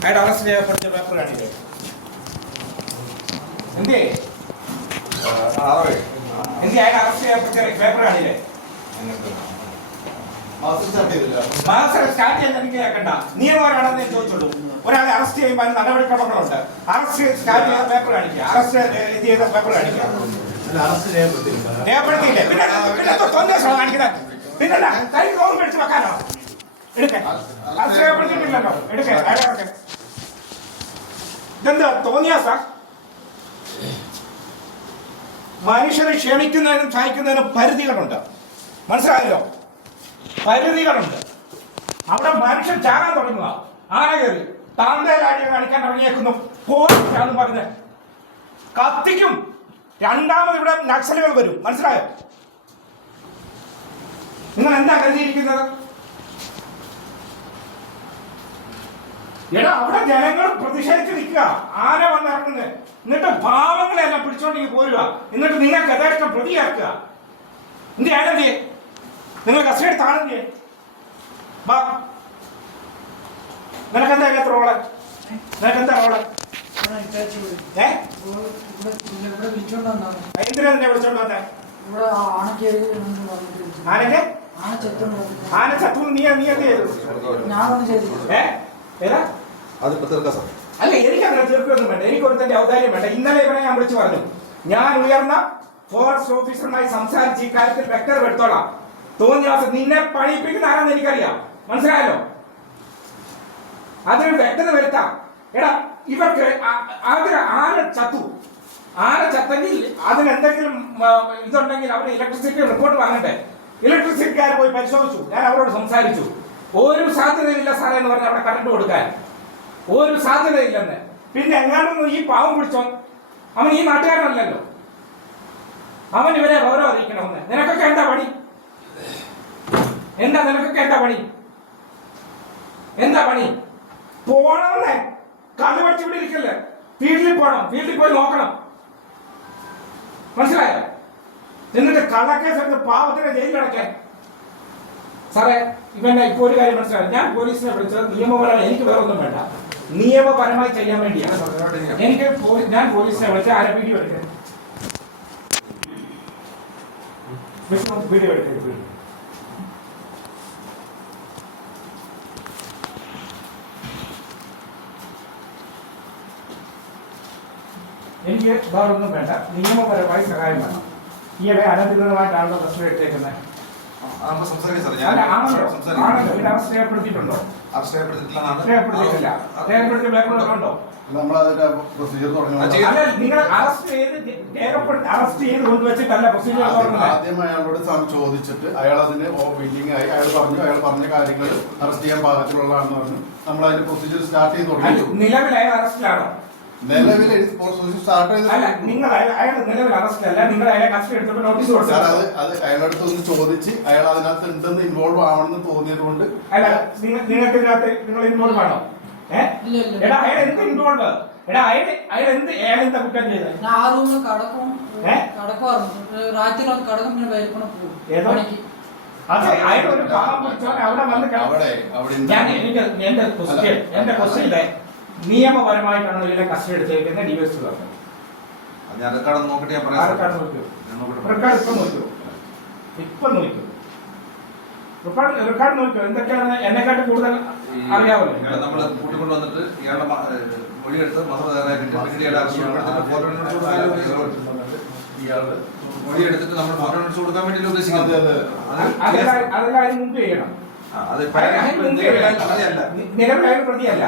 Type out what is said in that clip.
അയാൾ അറസ്റ്റ് ചെയ്യപ്പെട്ട പേപ്പർ കാണിക്കാം എന്തേ എന്തേ അയാൾ അറസ്റ്റ് ചെയ്യപ്പെട്ട പേപ്പർ കാണില്ലേ മാസം സ്റ്റാർട്ട് ചെയ്യാൻ എനിക്ക് കേൾക്കണ്ട നിയമപരമാണെന്ന് ഞാൻ ചോദിച്ചുള്ളൂ ഒരാളെ അറസ്റ്റ് ചെയ്യുമ്പോൾ നടപടിക്രമങ്ങളുണ്ട് അറസ്റ്റ് സ്റ്റാർട്ട് ചെയ്ത പേപ്പർ കാണിക്കുക. അറസ്റ്റ് ഇത് ചെയ്ത പേപ്പർ കാണിക്കുക. രേഖപ്പെടുത്തിയില്ലേ പിന്നെ പിന്നെ കാണിക്കുന്നത് പിന്നല്ല കൈ വെക്കാനോ? എടുക്കേ. അത് രേഖപ്പെടുത്തിയിട്ടില്ലല്ലോ എടുക്കേ. അയാളൊക്കെ ഇതെന്താ? തോന്നിയാസ? മനുഷ്യരെ ക്ഷമിക്കുന്നതിനും സഹായിക്കുന്നതിനും പരിധികളുണ്ട്. മനസ്സിലായല്ലോ? പരിധികളുണ്ട്. അവിടെ മനുഷ്യൻ ചാകാൻ തുടങ്ങുക. ആന കയറി. താന്തേലാടിയെ കാണിക്കാൻ തുടങ്ങിയേക്കുന്നു. പോലും പറഞ്ഞ് കത്തിക്കും. രണ്ടാമത് ഇവിടെ നക്സലുകൾ വരും. മനസ്സിലായോ? നിങ്ങൾ എന്താ കരുതിയിരിക്കുന്നത്? എടാ അവിടെ ജനങ്ങൾ പ്രതിഷേധിച്ച് നിൽക്കുക. ആന വന്നിറങ്ങുന്നത് എന്നിട്ട് പാവങ്ങളെ എല്ലാം പിടിച്ചോണ്ടെങ്കിൽ പോരുക. എന്നിട്ട് നിങ്ങൾക്ക് യഥാർത്ഥം പ്രതിയാക്കുക. എന്ത് ഞാനെന്തേ നിങ്ങൾ കസ്റ്റഡി താണെന്തേ വാ. നിനക്കെന്താ ഇതിനകത്ത് റോൾ? നിനക്കെന്താ റോൾ? ഏ? ഇവിടെ വിളിച്ചോണ്ട് വന്നാണ് എന്തിനാ നിന്നെ വിളിച്ചോണ്ട് വന്നേ ഇവിടെ ആണക്കേറി എന്ന് പറഞ്ഞിട്ട് വിളിച്ചു. ആനക്ക് ആന ചെത്തുന്നു ആന ചത്തു നീ നീ എന്ത് ചെയ്തു? ഞാനൊന്നും ചെയ്തില്ല ഏ? ഏതാ? അതിപ്പോ തീർക്കാം സാർ അല്ല എനിക്ക് അങ്ങനെ തീർക്കൊന്നും വേണ്ട. എനിക്ക് ഒരുത്തന്റെ ഔദാര്യം വേണ്ട. ഇന്നലെ ഇവിടെ ഞാൻ വിളിച്ചു പറഞ്ഞു. ഞാൻ ഉയർന്ന ഫോറസ്റ്റ് ഓഫീസറുമായി സംസാരിച്ച് ഈ കാര്യത്തിൽ വ്യക്തത എടുത്തോളാം തോന്നിയ അവസ്ഥ നിന്നെ പണിയിപ്പിക്കുന്ന ആരാന്ന് എനിക്കറിയാം. മനസ്സിലായല്ലോ? അതൊരു വ്യക്തത വരുത്താം. എടാ ഇവർക്ക് ആ- അതിന് ആന ചത്തു. ആന ചത്തെങ്കിൽ അതിനെന്തെങ്കിലും ഇതുണ്ടെങ്കിൽ അവർ ഇലക്ട്രിസിറ്റി റിപ്പോർട്ട് വാങ്ങട്ടെ. ഇലക്ട്രിസിറ്റിക്കാർ പോയി പരിശോധിച്ചു. ഞാൻ അവരോട് സംസാരിച്ചു. ഒരു സാധ്യതയില്ല സാറേ എന്ന് പറഞ്ഞ് അവിടെ കറണ്ട് കൊടുക്കാൻ. ഒരു സാധ്യതയില്ലെന്ന്. പിന്നെ എങ്ങാനും ഈ പാവം പിടിച്ചോ? അവൻ ഈ നാട്ടുകാരനല്ലല്ലോ. അവൻ ഇവരെ ഗൗരവം അറിയിക്കണമെന്ന്. നിനക്കൊക്കെ എന്താ പണി? എന്താ നിനക്കൊക്കെ എന്താ പണി? എന്താ പണി? പോണമെന്നേ കള്ളു പഠിച്ച് ഇവിടെ ഇരിക്കല്ലേ? ഫീൽഡിൽ പോകണം ഫീൽഡിൽ പോയി നോക്കണം. മനസ്സിലായോ? എന്നിട്ട് കള്ളക്കേസ് എടുത്ത് ജയിൽ ജയിലിലടക്കാൻ സാറേ ഇവന്റെ ഇപ്പൊ ഒരു കാര്യം മനസ്സിലായി? ഞാൻ പോലീസിനെ വിളിച്ചത് നിയമപരമായി എനിക്ക് വേറെ ഒന്നും വേണ്ട. നിയമപരമായി ചെയ്യാൻ വേണ്ടിയാണ്. എനിക്ക് ഞാൻ പോലീസിനെ വിളിച്ച ആരെ വീഡിയോ എടുക്കാൻ വീഡിയോ എടുക്കാൻ എനിക്ക് വേറൊന്നും വേണ്ട. നിയമപരമായി സഹായം വേണം. ഈയിടെ അനധികൃതമായിട്ടാണല്ലോ പ്രശ്നം എടുത്തേക്കുന്നത്. നിങ്ങൾ അറസ്റ്റ് ചെയ്ത് രേഖപ്പെടുത്തി അറസ്റ്റ് ചെയ്ത് കൊണ്ടുവച്ചിട്ടല്ല പ്രൊസീജിയർ ആദ്യം- അയാളോട് ചോദിച്ചിട്ട് അയാൾ അതിന് മീറ്റിംഗ് ആയി. അയാൾ പറഞ്ഞു അയാൾ പറഞ്ഞ കാര്യങ്ങൾ അറസ്റ്റ് ചെയ്യാൻ പാകത്തിലുള്ളതാണെന്ന് പറഞ്ഞു. നമ്മൾ അതിന്റെ പ്രൊസീജിയർ സ്റ്റാർട്ട് ചെയ്ത് തുടങ്ങി. നിലവിൽ അയാൾ അറസ്റ്റിലാണോ നിലവിൽ സ്റ്റാർട്ട് അല്ല നിങ്ങൾ അയാൾ നിലവിൽ അറസ്റ്റിലല്ല നിങ്ങൾ അയാളെ കസ്റ്റഡി എടുത്തപ്പോൾ നോട്ടീസ് സാർ അത് അത് അയാളടുത്ത് ഒന്ന് ചോദിച്ച് അയാൾ അതിനകത്ത് ഉണ്ടെന്ന് ഇൻവോൾവ് ആവണമെന്ന് തോന്നിയത് കൊണ്ട് അല്ല നിങ്ങൾ നിങ്ങൾക്ക് ഇതിനകത്ത് നിങ്ങൾ ഇൻവോൾവ് ആണോ? ഏഹ് എടാ അയാൾ എന്ത് ഇൻവോൾവ് എടാ അയാൾ അയാൾ എന്ത് അയാൾ എന്താ കുറ്റം ചെയ്തത്? ഞാൻ ആ റൂമിൽ കടക്കും? കടക്കുമായിരുന്നു രാത്രി അത് കടക്കും പിന്നെ വൈകിട്ട് പോകും. ഏതോ? പണിക്ക്. അയാൾ ഒരു പാവം അവിടെ വന്ന് അവിടെ അവിടെ ഞാൻ എനിക്ക് എന്റെ ക്വസ്റ്റ്യൻ എന്റെ ക്വസ്റ്റ്യനിലെ നിയമപരമായിട്ടാണ് ഇതിനെ കസ്റ്റഡി എടുത്തേക്കുന്നത് ഡിവൈസ് പറഞ്ഞു അത് ഞാൻ റെക്കോർഡ് നോക്കിയിട്ട് ഞാൻ പറയാം ആർക്കാണ് സാർ. നോക്കിയോ? ഞാൻ നോക്കട്ടെ. റെക്കോർഡ് ഇപ്പൊ നോക്കിയോ? ഇപ്പൊ നോക്കിയോ? റെക്കോർഡ് റെക്കോർഡ് നോക്കിയോ? എന്തൊക്കെയാണ് എന്നെക്കാട്ട് കൂടുതൽ അറിയാവല്ലോ കൂട്ടിക്കൊണ്ട് വന്നിട്ട് ഇയാളുടെ മൊഴിയെടുത്ത് മൊഴിയെടുത്തിട്ട് നമ്മൾ ഫോട്ടോ കൊടുക്കാൻ വേണ്ടി ഉദ്ദേശിക്കുന്നത്. അതെല്ലാം അതിന് മുമ്പ് ചെയ്യണം. അത് നിലവിലായ പ്രതിയല്ല.